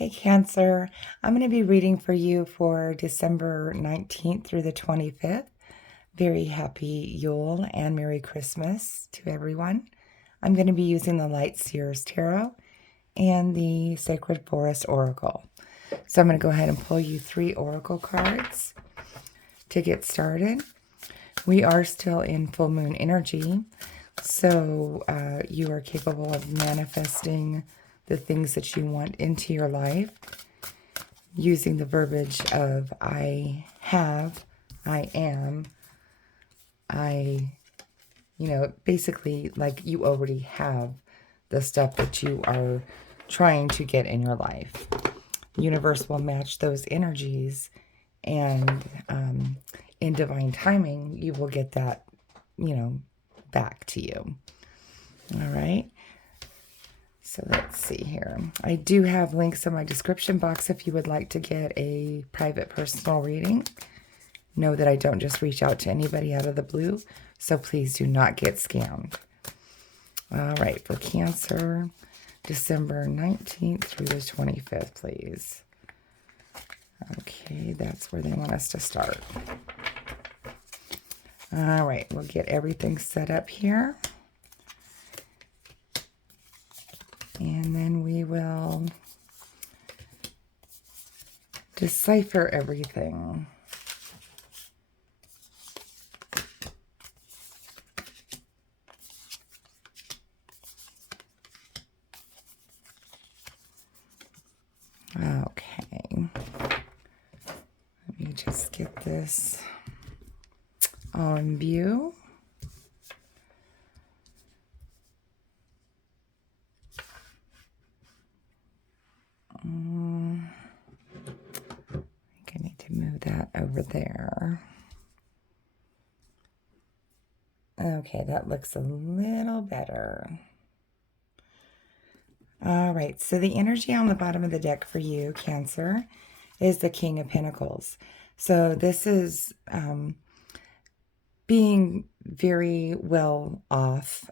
Hey Cancer, I'm going to be reading for you for December 19th through the 25th. Very happy Yule and Merry Christmas to everyone. I'm going to be using the Light Seers Tarot and the Sacred Forest Oracle. So I'm going to go ahead and pull you 3 Oracle cards to get started. We are still in full moon energy, so you are capable of manifesting the things that you want into your life using the verbiage of I have, I am, basically like you already have the stuff that you are trying to get in your life. The universe will match those energies, and in divine timing, you will get that, back to you. All right. So let's see here. I do have links in my description box if you would like to get a private personal reading. Know that I don't just reach out to anybody out of the blue, so please do not get scammed. All right, for Cancer, December 19th through the 25th, please. Okay, that's where they want us to start. All right, we'll get everything set up here. And then we will decipher everything. Okay. Let me just get this all in view. I need to move that over there. Okay, that looks a little better. All right, so the energy on the bottom of the deck for you, Cancer, is the King of Pentacles. So this is being very well off,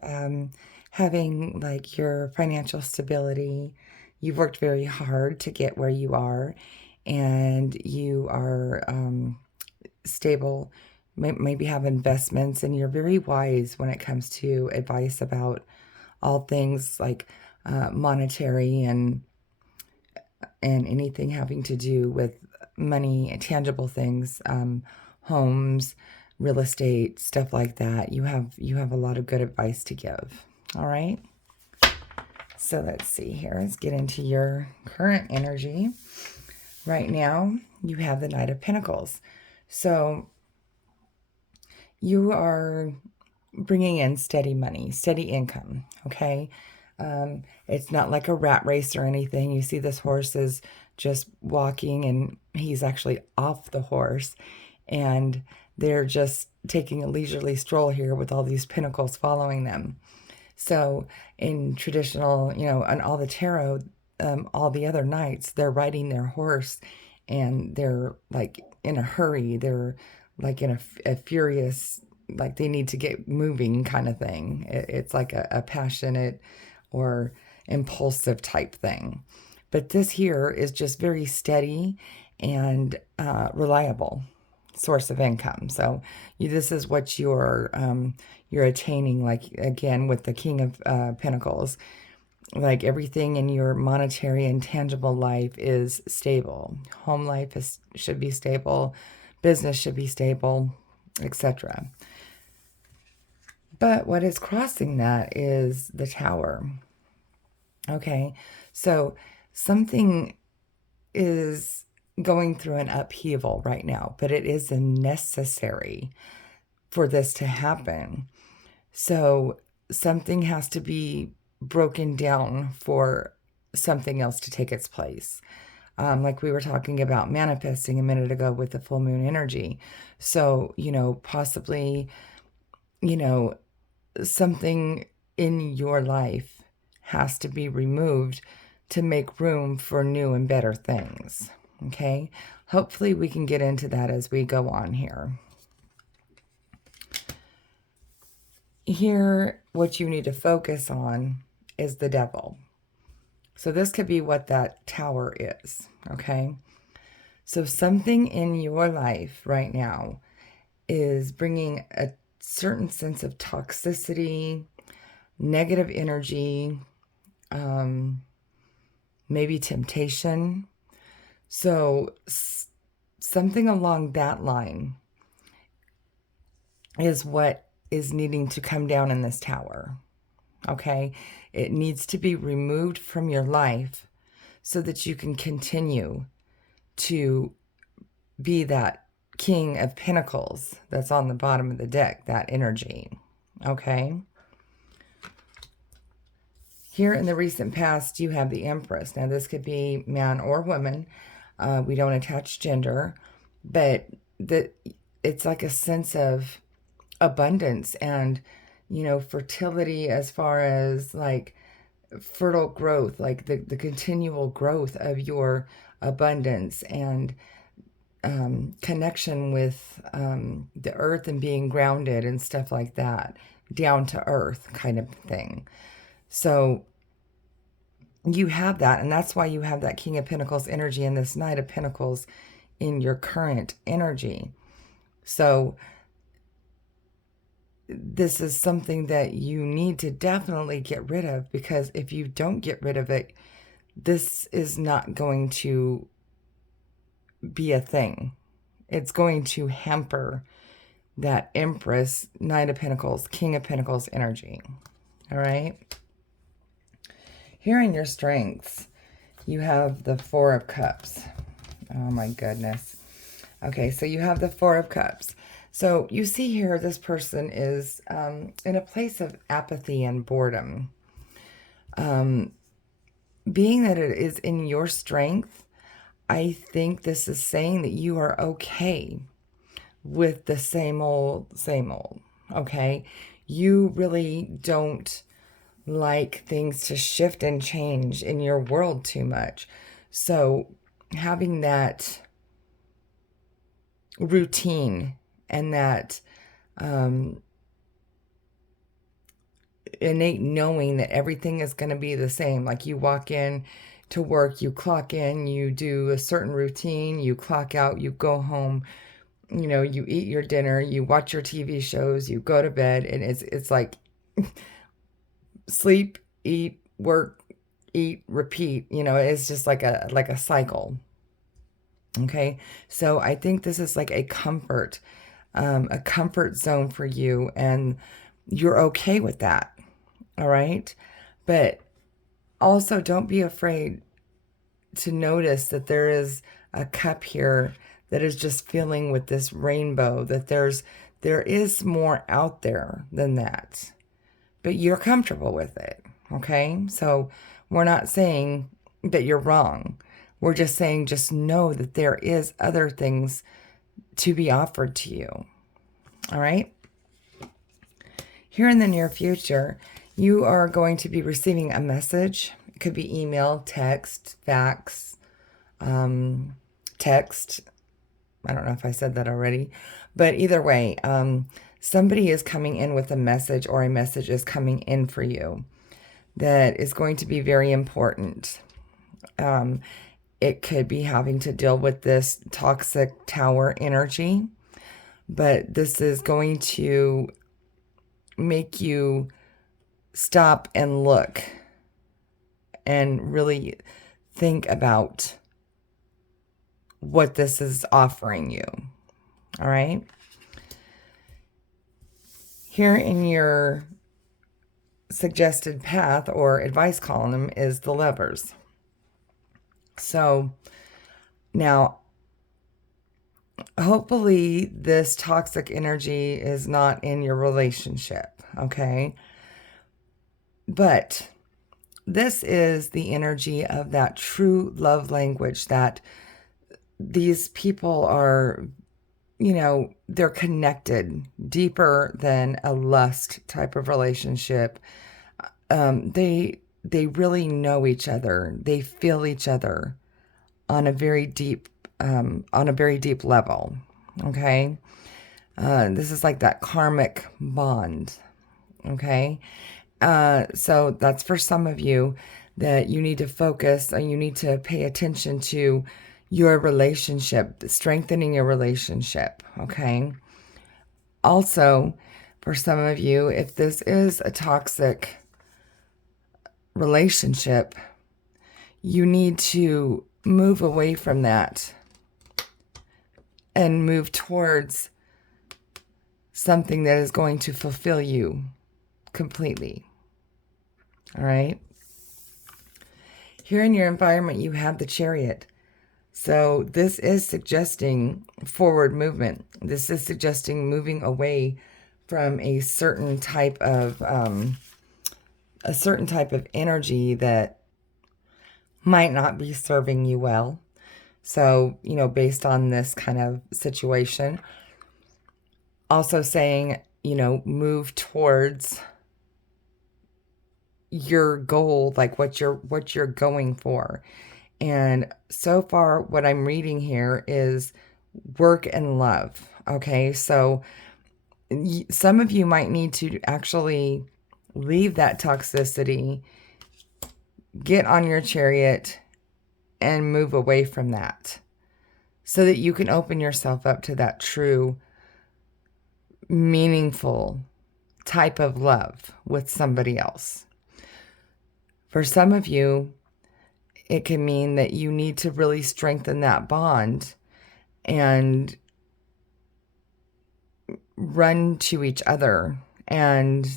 having like your financial stability. You've worked very hard to get where you are, and you are stable, maybe have investments, and you're very wise when it comes to advice about all things like monetary and anything having to do with money, tangible things, homes, real estate, stuff like that. You have a lot of good advice to give. All right. So let's see here. Let's get into your current energy. Right now, you have the Knight of Pentacles. So you are bringing in steady money, steady income, okay? It's not like a rat race or anything. You see this horse is just walking, and he's actually off the horse, and they're just taking a leisurely stroll here with all these pentacles following them. So in traditional, and all the tarot, all the other knights, they're riding their horse, and they're like in a hurry. They're like in a furious, like they need to get moving kind of thing. It's like a passionate or impulsive type thing. But this here is just very steady and reliable source of income. So this is what you're attaining, like again with the King of Pentacles. Like everything in your monetary and tangible life is stable. Home life should be stable. Business should be stable, etc. But what is crossing that is the Tower. Okay, so something is going through an upheaval right now, but it is necessary for this to happen. So something has to be broken down for something else to take its place. Like we were talking about manifesting a minute ago with the full moon energy. So, possibly, something in your life has to be removed to make room for new and better things. Okay? Hopefully we can get into that as we go on here. Here, what you need to focus on is the devil. So this could be what that tower is, okay? So something in your life right now is bringing a certain sense of toxicity, negative energy, maybe temptation. So something along that line is what is needing to come down in this tower, okay? It needs to be removed from your life so that you can continue to be that King of Pentacles that's on the bottom of the deck, that energy, okay? Here in the recent past, you have the Empress. Now, this could be man or woman. We don't attach gender, but it's like a sense of abundance and, you know, fertility as far as like fertile growth, like the continual growth of your abundance and connection with the earth and being grounded and stuff like that, down to earth kind of thing. So you have that, and that's why you have that King of Pentacles energy and this Knight of Pentacles in your current energy. So this is something that you need to definitely get rid of, because if you don't get rid of it, this is not going to be a thing. It's going to hamper that Empress, Knight of Pentacles, King of Pentacles energy. All right. Here in your strengths, you have the Four of Cups. Oh my goodness. Okay, so you have the Four of Cups. So you see here, this person is in a place of apathy and boredom. Being that it is in your strength, I think this is saying that you are okay with the same old, okay? You really don't like things to shift and change in your world too much. So having that routine and that innate knowing that everything is going to be the same. Like you walk in to work, you clock in, you do a certain routine, you clock out, you go home, you know, you eat your dinner, you watch your TV shows, you go to bed, and it's like sleep, eat, work, eat, repeat. You know, it's just like a cycle. Okay, so I think this is like a comfort zone for you, and you're okay with that. All right, but also don't be afraid to notice that there is a cup here that is just filling with this rainbow, that there is more out there than that, but you're comfortable with it. Okay, so we're not saying that you're wrong. We're just saying, just know that there is other things to be offered to you. All right. Here in the near future, you are going to be receiving a message. It could be email, text, fax, text. I don't know if I said that already, but either way, somebody is coming in with a message, or a message is coming in for you that is going to be very important. It could be having to deal with this toxic tower energy, but this is going to make you stop and look and really think about what this is offering you. All right. Here in your suggested path or advice column is the Lovers. So now, hopefully this toxic energy is not in your relationship, okay? But this is the energy of that true love language, that these people are, you know, they're connected deeper than a lust type of relationship. They really know each other. They feel each other on a very deep level. Okay. This is like that karmic bond. Okay. So that's for some of you. that you need to focus and you need to pay attention to your relationship, strengthening your relationship, okay? Also, for some of you, if this is a toxic relationship, you need to move away from that and move towards something that is going to fulfill you completely. All right? Here in your environment, you have the Chariot. So this is suggesting forward movement. This is suggesting moving away from a certain type of energy that might not be serving you well. So, based on this kind of situation, also saying, move towards your goal, like what you're going for. And so far, what I'm reading here is work and love. Okay, so some of you might need to actually leave that toxicity, get on your Chariot, and move away from that so that you can open yourself up to that true, meaningful type of love with somebody else. For some of you, it can mean that you need to really strengthen that bond and run to each other, and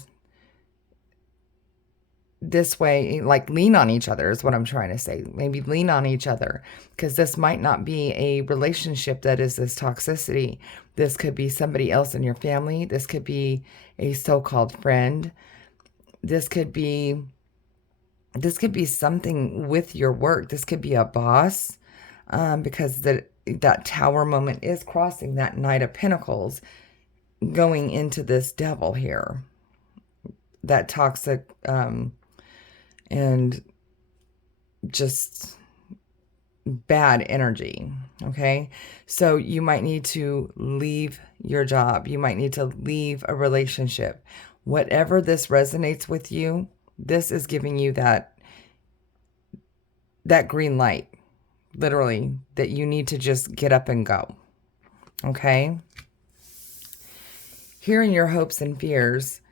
this way, like, lean on each other is what I'm trying to say. Maybe lean on each other, because this might not be a relationship that is this toxicity. This could be somebody else in your family. This could be a so-called friend. This could be something with your work. This could be a boss, because that Tower moment is crossing that Knight of Pentacles, going into this Devil here. That toxic and just bad energy, okay? So you might need to leave your job. You might need to leave a relationship. Whatever this resonates with you, this is giving you that green light, literally, that you need to just get up and go, okay? Here in your hopes and fears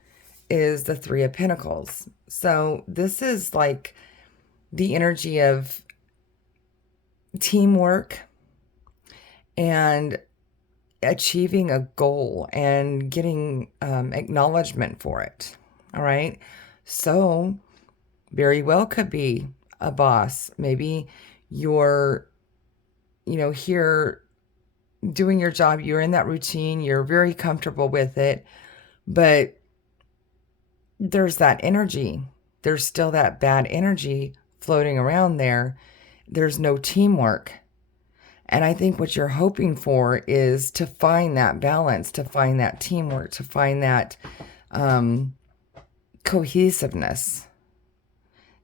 is the Three of Pentacles. So this is like the energy of teamwork and achieving a goal and getting acknowledgement for it. All right. So very well could be a boss. Maybe you're, here doing your job. You're in that routine. You're very comfortable with it, but there's that energy. There's still that bad energy floating around there. There's no teamwork. And I think what you're hoping for is to find that balance, to find that teamwork, to find that cohesiveness.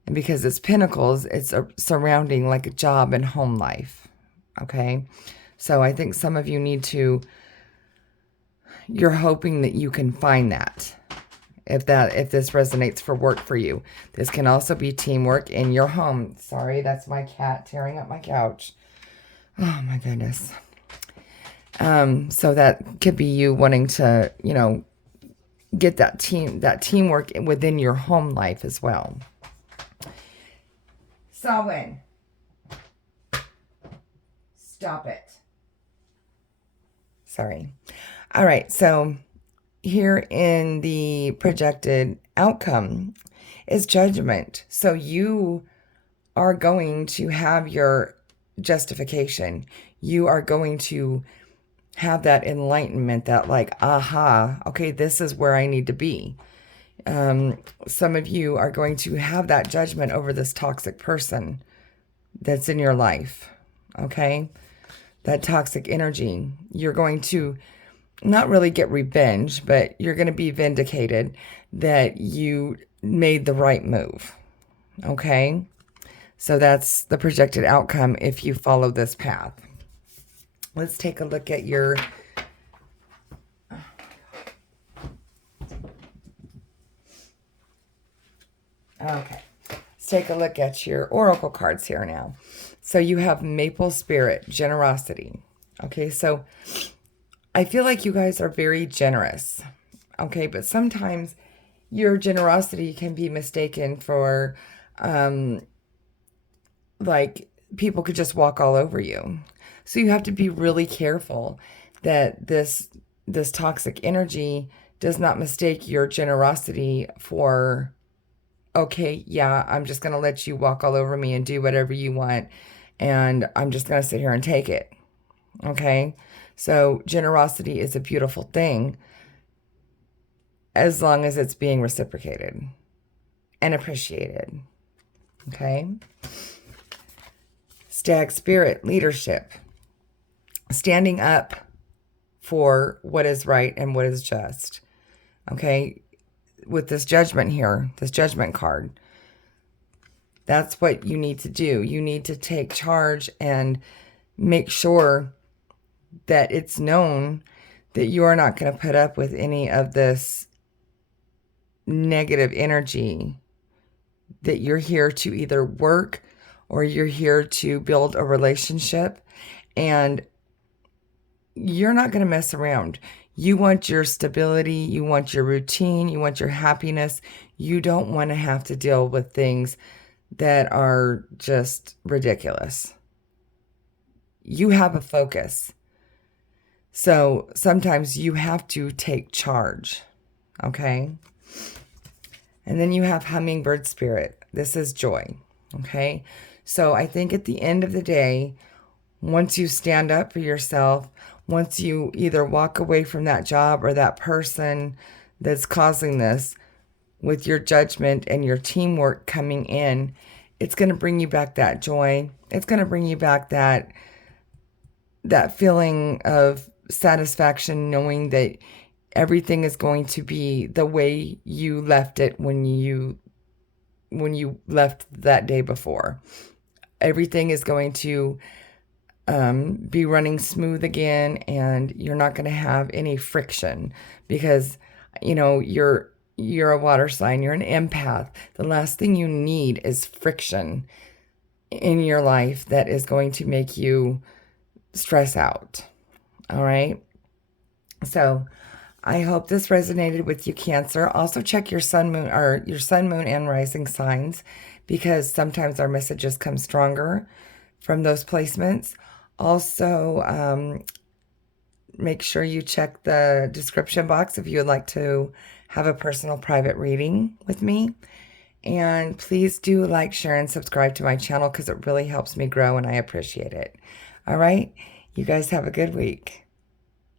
And because it's Pentacles, it's surrounding like a job and home life. Okay? So I think some of you you're hoping that you can find that. If this resonates for work for you. This can also be teamwork in your home. Sorry, that's my cat tearing up my couch. Oh my goodness. So that could be you wanting to, get that teamwork within your home life as well. Samhain. Stop it. Sorry. All right, so here in the projected outcome is Judgment. So you are going to have your justification. You are going to have that enlightenment, that like, aha, okay, this is where I need to be. Some of you are going to have that judgment over this toxic person that's in your life, okay? That toxic energy. You're going to not really get revenge, but you're going to be vindicated that you made the right move, okay? So that's the projected outcome if you follow this path. Let's take a look at your... Okay. let's take a look at your oracle cards here now. So you have Maple Spirit, generosity. Okay, so I feel like you guys are very generous. Okay, but sometimes your generosity can be mistaken for like people could just walk all over you. So you have to be really careful that this toxic energy does not mistake your generosity for, okay, yeah, I'm just going to let you walk all over me and do whatever you want, and I'm just going to sit here and take it. Okay? So generosity is a beautiful thing as long as it's being reciprocated and appreciated. Okay? Stag spirit, leadership. Standing up for what is right and what is just. Okay? With this judgment here, this judgment card, that's what you need to do. You need to take charge and make sure that it's known that you are not going to put up with any of this negative energy, that you're here to either work or you're here to build a relationship, and you're not going to mess around. You want your stability, you want your routine, you want your happiness. You don't want to have to deal with things that are just ridiculous. You have a focus. So sometimes you have to take charge, okay? And then you have hummingbird spirit. This is joy, okay? So I think at the end of the day, once you stand up for yourself, once you either walk away from that job or that person that's causing this, with your judgment and your teamwork coming in, it's going to bring you back that joy. It's going to bring you back that feeling of satisfaction, knowing that everything is going to be the way you left it when you left that day before. Everything is going to be running smooth again, and you're not going to have any friction because, you know, you're a water sign, you're an empath. The last thing you need is friction in your life that is going to make you stress out. All right. So I hope this resonated with you, Cancer. Also check your sun, moon, and rising signs, because sometimes our messages come stronger from those placements. Also, make sure you check the description box if you would like to have a personal private reading with me. And please do like, share, and subscribe to my channel because it really helps me grow and I appreciate it. All right. You guys have a good week.